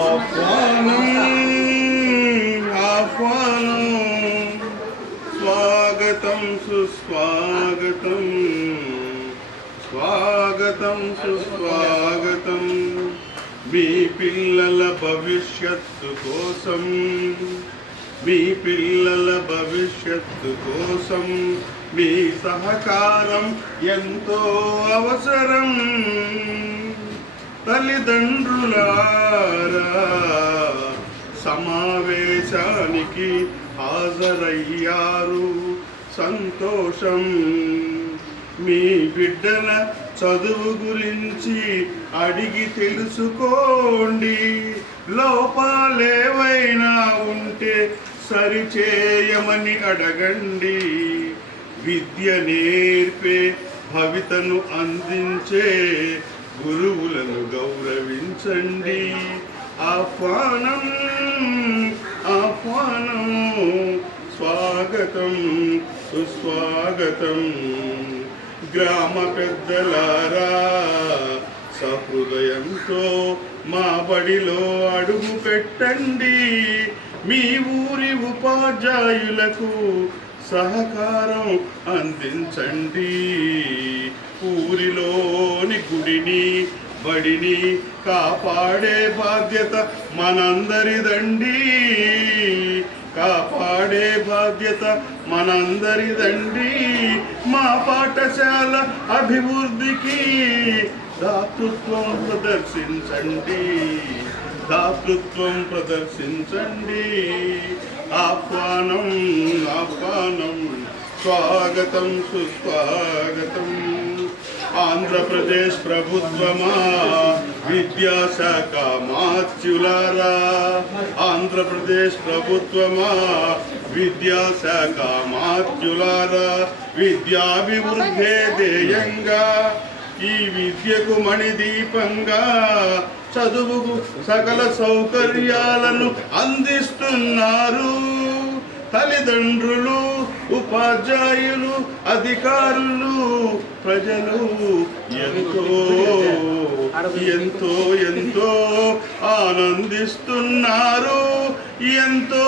ఆహ్వానం ఆహ్వానం స్వాగతం సుస్వాగతం స్వాగతం సుస్వాగతం మీ పిల్లల భవిష్యత్తు కోసం మీ పిల్లల భవిష్యత్తు కోసం మీ సహకారం ఎంతో అవసరం. తల్లిదండ్రులారా సమావేశానికి హాజరయ్యారు, సంతోషం. మీ బిడ్డల చదువు గురించి అడిగి తెలుసుకోండి. లోపాలేవైనా ఉంటే సరిచేయమని అడగండి. విద్య నేర్పే భవితను అందించే గురువులను గౌరవించండి. ఆహ్వానం ఆహ్వానం స్వాగతం సుస్వాగతం. గ్రామ పెద్దలారా సహృదయంతో మా బడిలో అడుగు పెట్టండి. మీ ఊరి ఉపాధ్యాయులకు సహకారం అందించండి. ఊరిలోని గుడిని బడిని కాపాడే బాధ్యత మనందరిదండి. కాపాడే బాధ్యత మనందరిదండి. మా పాఠశాల అభివృద్ధికి దాతృత్వం ప్రదర్శించండి. దాతృత్వం ప్రదర్శించండి. ఆహ్వానం ఆహ్వానం స్వాగతం సుస్వాగతం. ఆంధ్రప్రదేశ్ ప్రభుత్వమా విద్యాశాఖ మాత్యులారా, ఆంధ్రప్రదేశ్ ప్రభుత్వమా విద్యాశాఖ మాత్యులారా, విద్యాభివృద్ధే ధ్యేయంగా ఈ విద్యకు మణిదీపంగా చదువుకు సకల సౌకర్యాలను అందిస్తున్నారు. తల్లిదండ్రులు, ఉపాధ్యాయులు, అధికారులు, ప్రజలు ఎంతో ఎంతో ఎంతో ఆనందిస్తున్నారు. ఎంతో